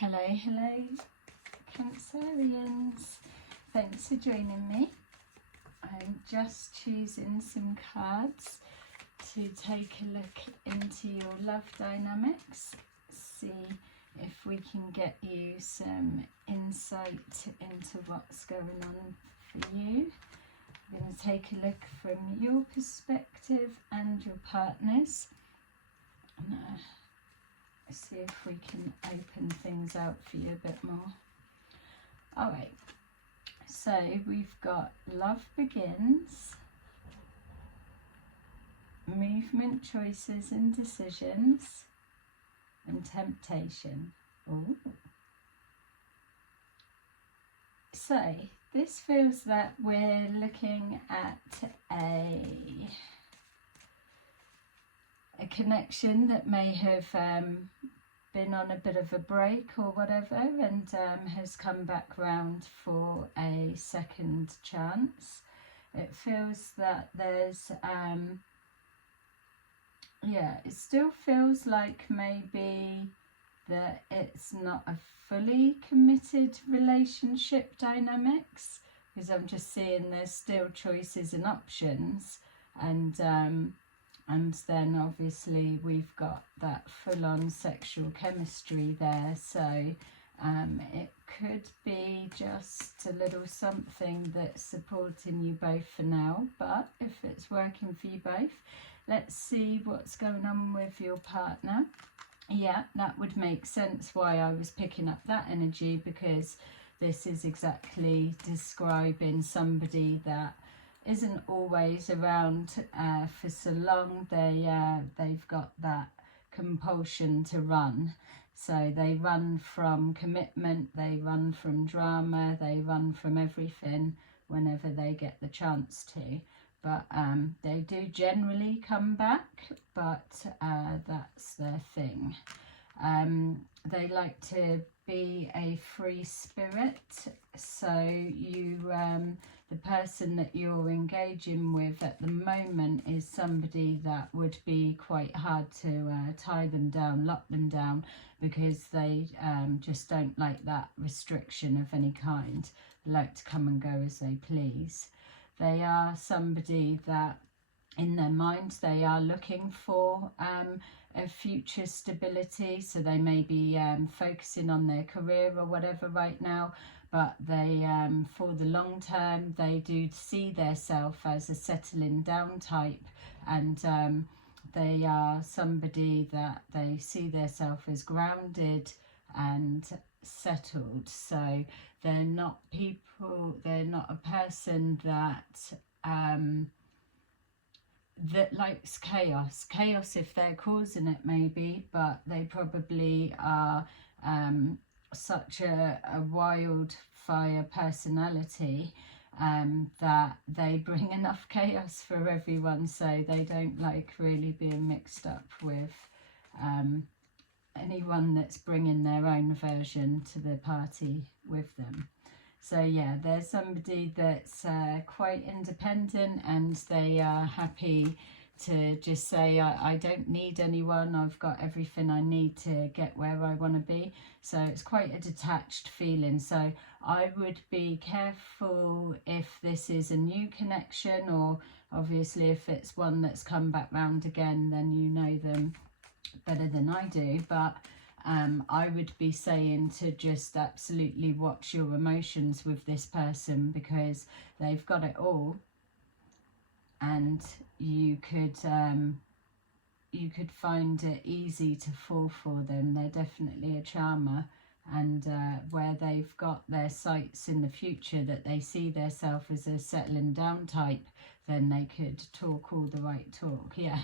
Hello Cancerians, thanks for joining me. I'm just choosing some cards to take a look into your love dynamics, see if we can get you some insight into what's going on for you. I'm going to take a look from your perspective and your partner's. See if we can open things out for you a bit more. Alright, so we've got love begins, movement, choices and decisions, and temptation. Ooh. So this feels that we're looking at a connection that may have been on a bit of a break or whatever, and has come back round for a second chance. It feels that there's it still feels like maybe that it's not a fully committed relationship dynamics, because I'm just seeing there's still choices and options, and then obviously we've got that full-on sexual chemistry there. So it could be just a little something that's supporting you both for now, but if it's working for you both, let's see what's going on with your partner. Yeah, that would make sense why I was picking up that energy, because this is exactly describing somebody that isn't always around for so long. They've got that compulsion to run, so they run from commitment, they run from drama, they run from everything whenever they get the chance to, but they do generally come back, but that's their thing. They like to be a free spirit, so you the person that you're engaging with at the moment is somebody that would be quite hard to tie them down, lock them down, because they just don't like that restriction of any kind. They like to come and go as they please. They are somebody that in their mind they are looking for a future stability, so they may be focusing on their career or whatever right now, but they for the long term they do see themselves as a settling down type, and they are somebody that they see themselves as grounded and settled. So they're not a person that that likes chaos if they're causing it maybe, but they probably are such a wildfire personality that they bring enough chaos for everyone, so they don't like really being mixed up with anyone that's bringing their own version to the party with them. So yeah, there's somebody that's quite independent, and they are happy to just say, I don't need anyone, I've got everything I need to get where I want to be. So it's quite a detached feeling. So I would be careful if this is a new connection, or obviously if it's one that's come back round again, then you know them better than I do. But I would be saying to just absolutely watch your emotions with this person, because they've got it all, and you could find it easy to fall for them. They're definitely a charmer, and where they've got their sights in the future that they see themselves as a settling down type, then they could talk all the right talk. Yeah,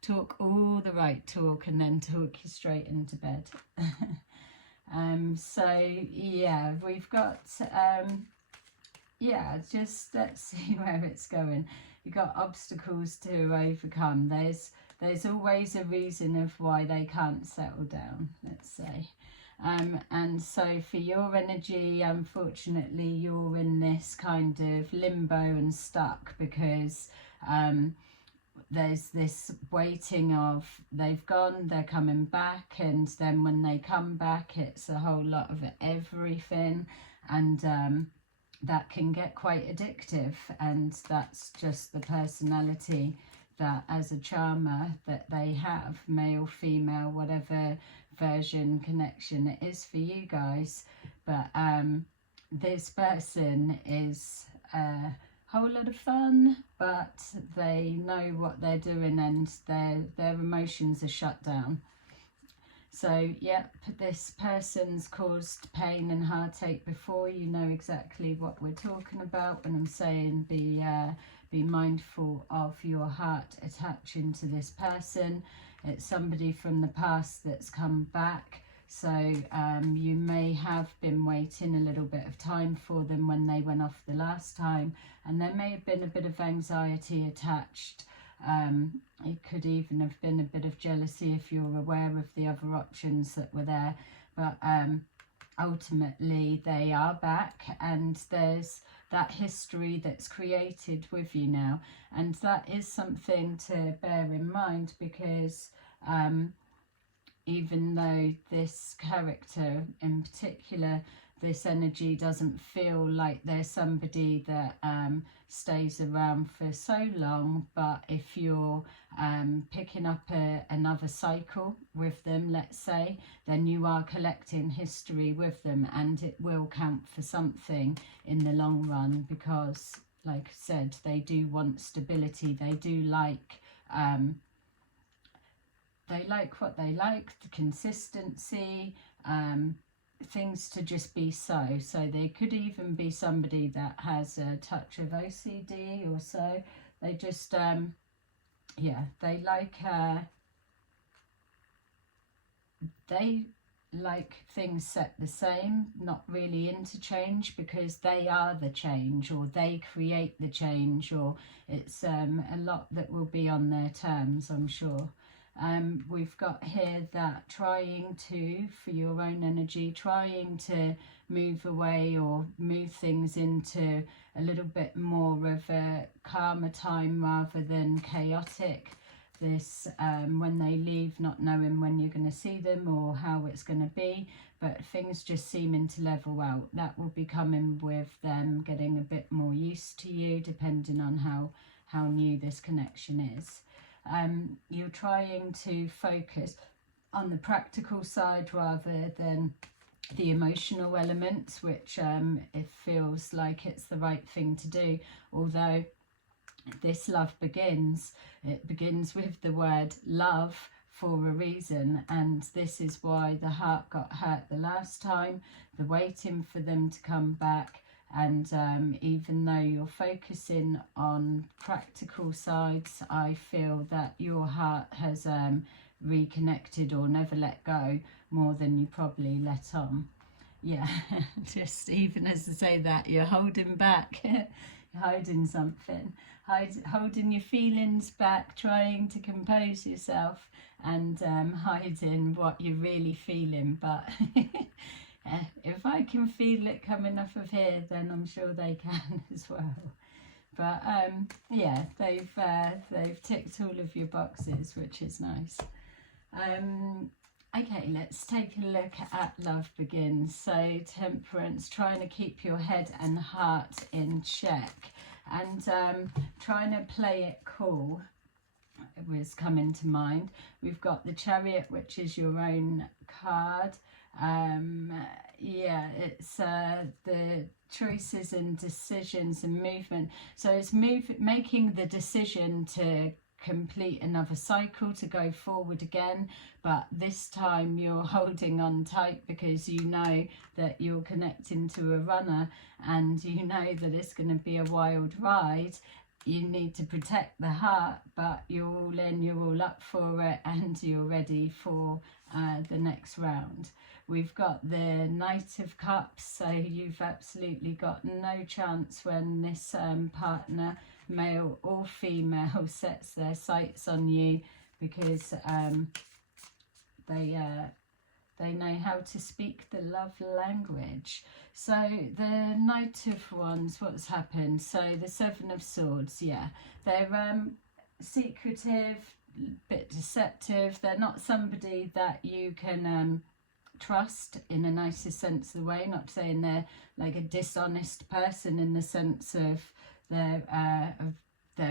talk all the right talk and then talk you straight into bed. So yeah, we've got just let's see where it's going. You've got obstacles to overcome. There's always a reason of why they can't settle down, let's say. And so for your energy, unfortunately, you're in this kind of limbo and stuck, because there's this waiting of they've gone, they're coming back, and then when they come back it's a whole lot of everything, and that can get quite addictive, and that's just the personality that as a charmer that they have, male, female, whatever version connection it is for you guys. But this person is whole lot of fun, but they know what they're doing, and their emotions are shut down. So yep, this person's caused pain and heartache before. You know exactly what we're talking about when I'm saying be mindful of your heart attaching to this person. It's somebody from the past that's come back. So you may have been waiting a little bit of time for them when they went off the last time, and there may have been a bit of anxiety attached. It could even have been a bit of jealousy if you're aware of the other options that were there. But ultimately they are back, and there's that history that's created with you now, and that is something to bear in mind, because even though this character in particular, this energy doesn't feel like there's somebody that stays around for so long, but if you're picking up another cycle with them, let's say, then you are collecting history with them, and it will count for something in the long run, because like I said, they do want stability. They do like what they like, the consistency, things to just be so. So they could even be somebody that has a touch of OCD or so. They just, yeah, they like things set the same, not really interchange, because they are the change, or they create the change, or it's a lot that will be on their terms, I'm sure. We've got here that trying to, for your own energy, trying to move away or move things into a little bit more of a calmer time rather than chaotic. This when they leave, not knowing when you're going to see them or how it's going to be, but things just seeming to level out. That will be coming with them getting a bit more used to you, depending on how new this connection is. You're trying to focus on the practical side rather than the emotional elements, which it feels like it's the right thing to do. Although this love begins, it begins with the word love for a reason, and this is why the heart got hurt the last time, the waiting for them to come back. And even though you're focusing on practical sides, I feel that your heart has reconnected or never let go more than you probably let on. Yeah, just even as I say that, you're holding back, you're hiding something, holding your feelings back, trying to compose yourself, and hiding what you're really feeling. But if I can feel it coming off of here, then I'm sure they can as well. But yeah, they've ticked all of your boxes, which is nice. Okay, let's take a look at love begins. So Temperance, trying to keep your head and heart in check, and trying to play it cool was coming to mind. We've got the Chariot, which is your own card. Yeah, it's the choices and decisions and movement. So it's making the decision to complete another cycle, to go forward again, but this time you're holding on tight because you know that you're connecting to a runner, and you know that it's going to be a wild ride. You need to protect the heart, but you're all in, you're all up for it, and you're ready for the next round. We've got the Knight of Cups, so you've absolutely got no chance when this partner, male or female, sets their sights on you, because they know how to speak the love language. So the Knight of Wands, what's happened? So the Seven of Swords, yeah, they're secretive, bit deceptive. They're not somebody that you can trust in the nicest sense of the way. Not saying they're like a dishonest person in the sense of their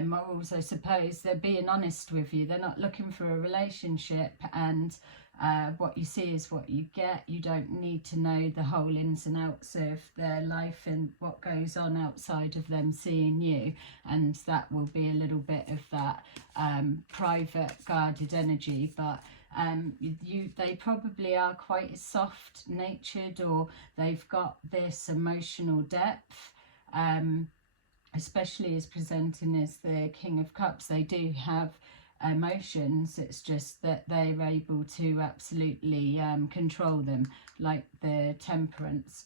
morals, I suppose. They're being honest with you. They're not looking for a relationship, and what you see is what you get. You don't need to know the whole ins and outs of their life and what goes on outside of them seeing you, and that will be a little bit of that private, guarded energy. But they probably are quite soft natured, or they've got this emotional depth, especially as presenting as the King of Cups. They do have emotions, it's just that they're able to absolutely control them, like the Temperance.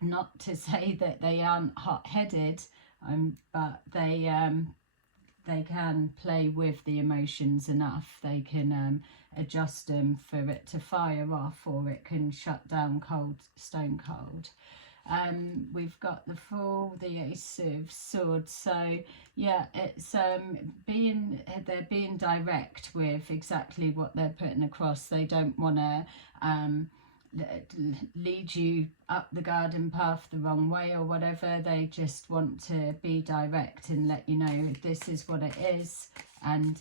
Not to say that they aren't hot-headed, but they can play with the emotions enough. They can adjust them for it to fire off, or it can shut down cold, stone cold. We've got the Fool, the Ace of Swords. So yeah, it's they're being direct with exactly what they're putting across. They don't want to lead you up the garden path the wrong way or whatever. They just want to be direct and let you know this is what it is, and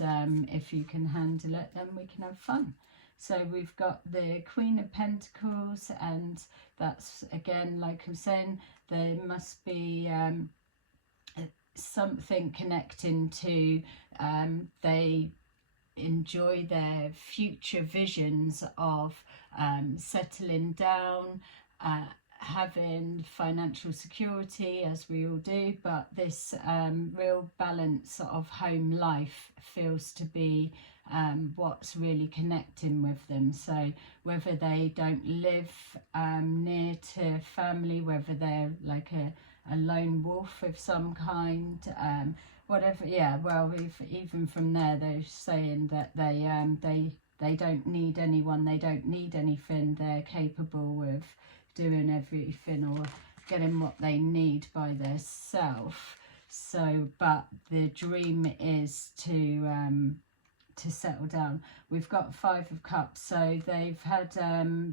if you can handle it, then we can have fun. So we've got the Queen of Pentacles, and that's, again, like I'm saying, there must be something connecting to they enjoy their future visions of settling down, having financial security, as we all do, but this real balance of home life feels to be what's really connecting with them. So whether they don't live near to family, whether they're like a lone wolf of some kind, whatever, yeah, well, even from there, they're saying that they don't need anyone, they don't need anything, they're capable of doing everything or getting what they need by their self. So, but the dream is to settle down. We've got Five of Cups, so they've had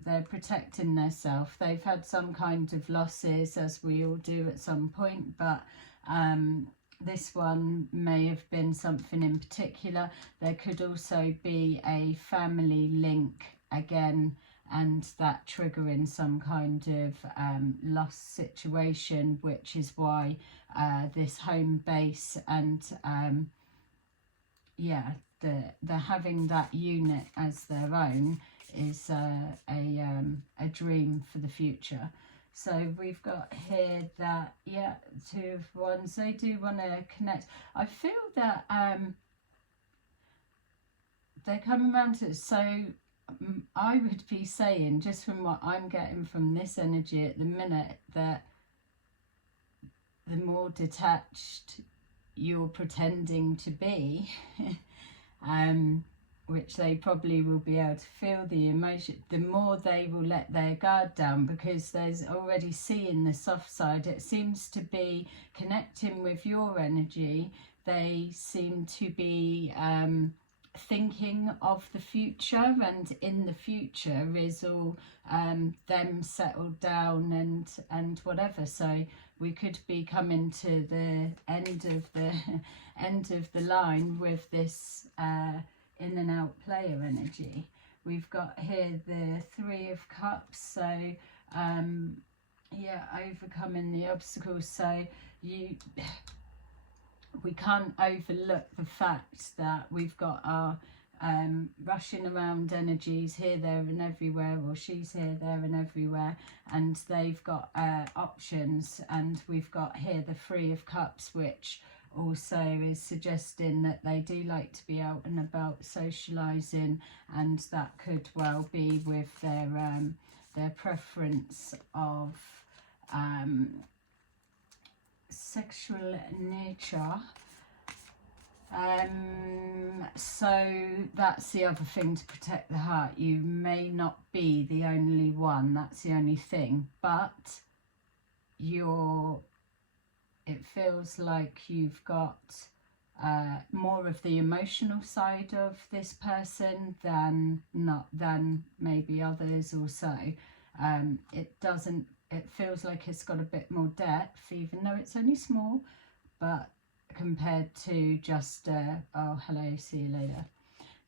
they're protecting themselves. They've had some kind of losses, as we all do at some point, but this one may have been something in particular. There could also be a family link again, and that triggering some kind of loss situation, which is why this home base and yeah, the having that unit as their own is a dream for the future. So we've got here that, yeah, Two of Wands, they do want to connect. I feel that they're coming around to it. So I would be saying, just from what I'm getting from this energy at the minute, that the more detached you're pretending to be, which they probably will be able to feel the emotion, the more they will let their guard down, because there's already seeing the soft side. It seems to be connecting with your energy. They seem to be thinking of the future, and in the future is all them settled down and whatever. So we could be coming to the end of the line with this in and out player energy. We've got here the Three of Cups, so yeah, overcoming the obstacles. So we can't overlook the fact that we've got our rushing around energies here, there and everywhere, or she's here, there and everywhere, and they've got options. And we've got here the Three of Cups, which also is suggesting that they do like to be out and about socialising, and that could well be with their preference of sexual nature. So that's the other thing, to protect the heart. You may not be the only one, that's the only thing, but it feels like you've got more of the emotional side of this person than maybe others or so. It feels like it's got a bit more depth, even though it's only small, but compared to just oh, hello, see you later.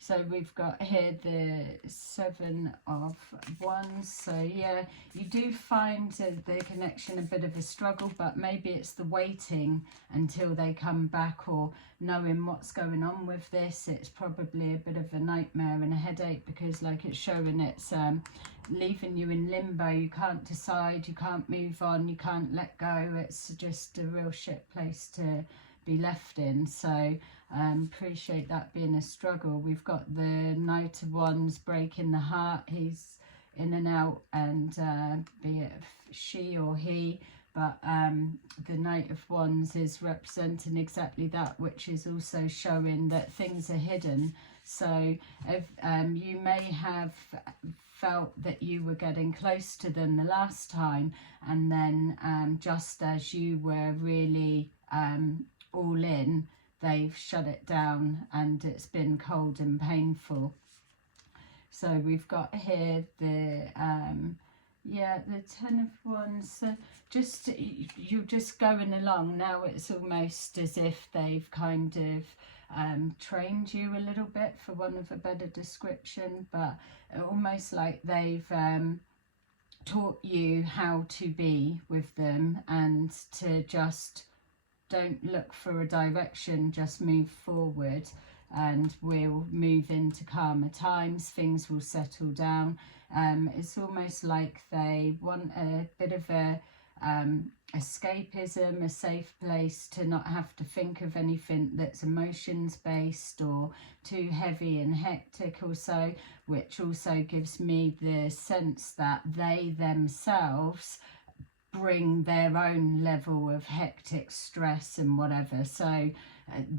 So we've got here the 7 of Wands. So yeah, you do find the connection a bit of a struggle, but maybe it's the waiting until they come back, or knowing what's going on with this. It's probably a bit of a nightmare and a headache, because like it's showing, it's leaving you in limbo. You can't decide, you can't move on, you can't let go. It's just a real shit place to be left in. So appreciate that being a struggle. We've got the Knight of Wands breaking the heart. He's in and out, and be it she or he, but the Knight of Wands is representing exactly that, which is also showing that things are hidden. So if you may have felt that you were getting close to them the last time, and then just as you were really all in, they've shut it down and it's been cold and painful. So we've got here the yeah, the 10 of Wands. So just, you're just going along now. It's almost as if they've kind of trained you a little bit, for want of a better description, but almost like they've taught you how to be with them, and to just don't look for a direction, just move forward, and we'll move into calmer times. Things will settle down. It's almost like they want a bit of a escapism, a safe place to not have to think of anything that's emotions based or too heavy and hectic or so, which also gives me the sense that they themselves bring their own level of hectic stress and whatever. So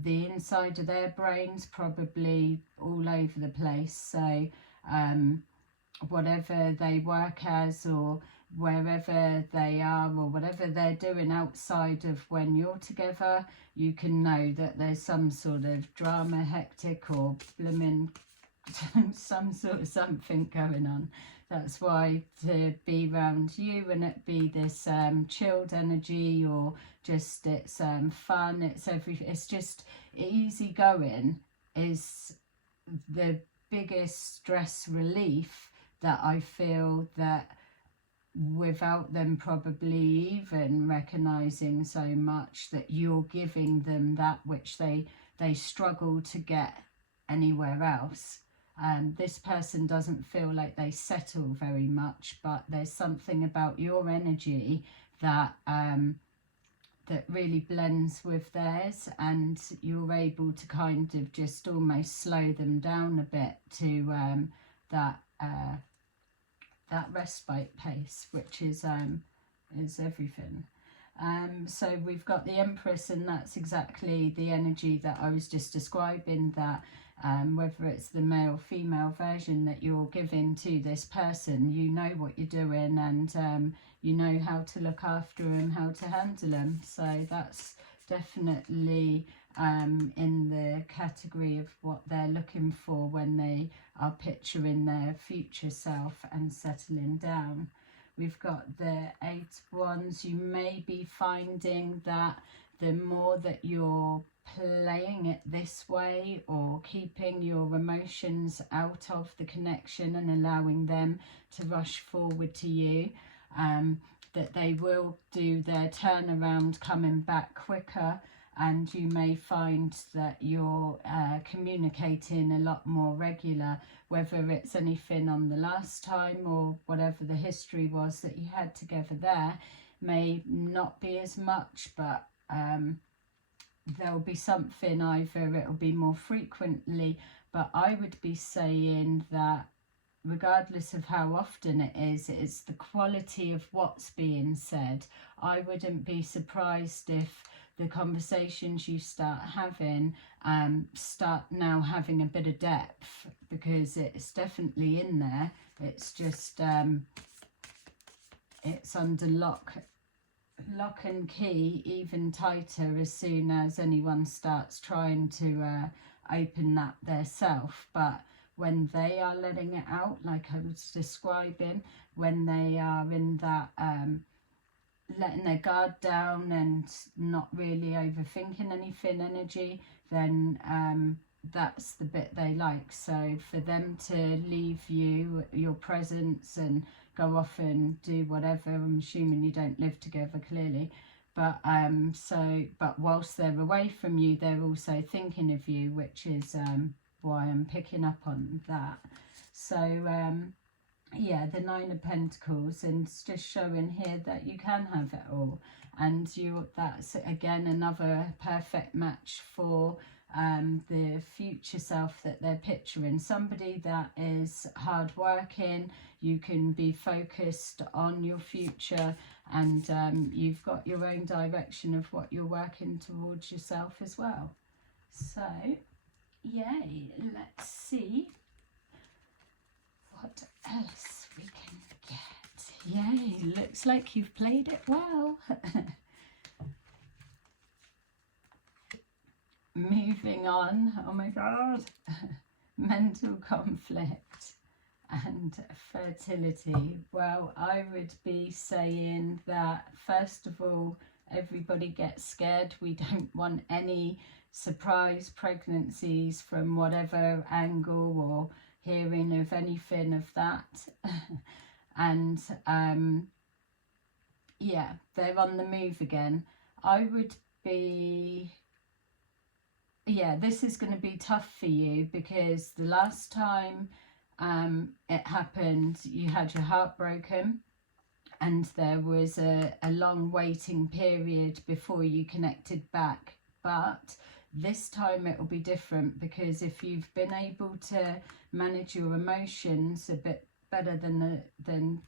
the inside of their brains probably all over the place. So whatever they work as, or wherever they are, or whatever they're doing outside of when you're together, you can know that there's some sort of drama, hectic, or blooming some sort of something going on. That's why to be around you and it be this chilled energy, or just it's fun, it's just easy going, is the biggest stress relief that I feel, that without them probably even recognizing so much, that you're giving them that which they struggle to get anywhere else. This person doesn't feel like they settle very much, but there's something about your energy that that really blends with theirs, and you're able to kind of just almost slow them down a bit to that respite pace, which is everything. So we've got the Empress, and that's exactly the energy that I was just describing, that whether it's the male female version that you're giving to this person, you know what you're doing, and you know how to look after them, how to handle them. So that's definitely in the category of what they're looking for when they are picturing their future self and settling down. We've got the 8 of Wands. You may be finding that the more that you're playing it this way, or keeping your emotions out of the connection and allowing them to rush forward to you, that they will do their turnaround coming back quicker, and you may find that you're communicating a lot more regular, whether it's anything on the last time or whatever the history was that you had together there may not be as much, but there'll be something, either it'll be more frequently, but I would be saying that regardless of how often it is, it's the quality of what's being said. I wouldn't be surprised if the conversations you start having start now having a bit of depth, because it's definitely in there. It's just it's under lock. lock and key even tighter as soon as anyone starts trying to open that theirself. But when they are letting it out, like I was describing, when they are in that letting their guard down and not really overthinking anything energy, then that's the bit they like. So for them to leave you, your presence, and go off and do whatever, I'm assuming you don't live together clearly, but but whilst they're away from you, they're also thinking of you, which is why I'm picking up on that. So yeah, the Nine of Pentacles, and it's just showing here that you can have it all, and that's again another perfect match for the future self that they're picturing. Somebody that is hardworking, you can be focused on your future, and you've got your own direction of what you're working towards yourself as well. So yay, let's see what else we can get. Yay, looks like you've played it well. Moving on, oh my god. Mental conflict and fertility. Well, I would be saying that first of all, everybody gets scared. We don't want any surprise pregnancies from whatever angle, or hearing of anything of that. And yeah, they're on the move again. I would be, yeah, this is going to be tough for you, because the last time it happened, you had your heart broken, and there was a long waiting period before you connected back. But this time it will be different, because if you've been able to manage your emotions a bit better than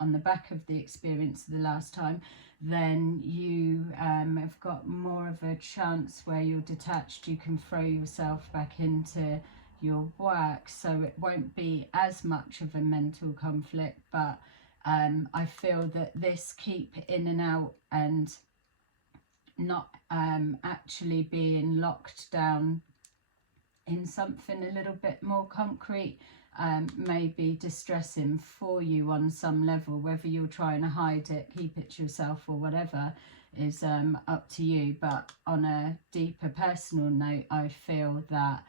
on the back of the experience of the last time, then you have got more of a chance where you're detached. You can throw yourself back into your work, so it won't be as much of a mental conflict. But I feel that this keep in and out and not actually being locked down in something a little bit more concrete may be distressing for you on some level. Whether you're trying to hide it, keep it to yourself, or whatever is up to you. But on a deeper personal note, I feel that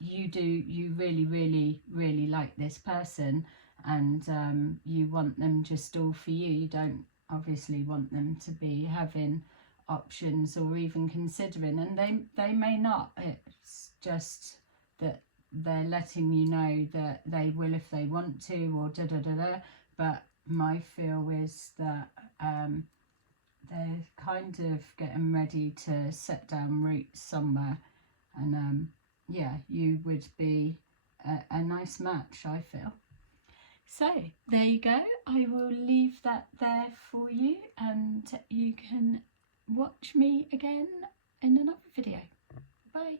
you really like this person, and you want them just all for you. You don't obviously want them to be having options or even considering, and they may not. It's just that they're letting you know that they will if they want to, or but my feel is that they're kind of getting ready to set down roots somewhere, and yeah, you would be a nice match, I feel. So there you go. I will leave that there for you, and you can watch me again in another video. Bye.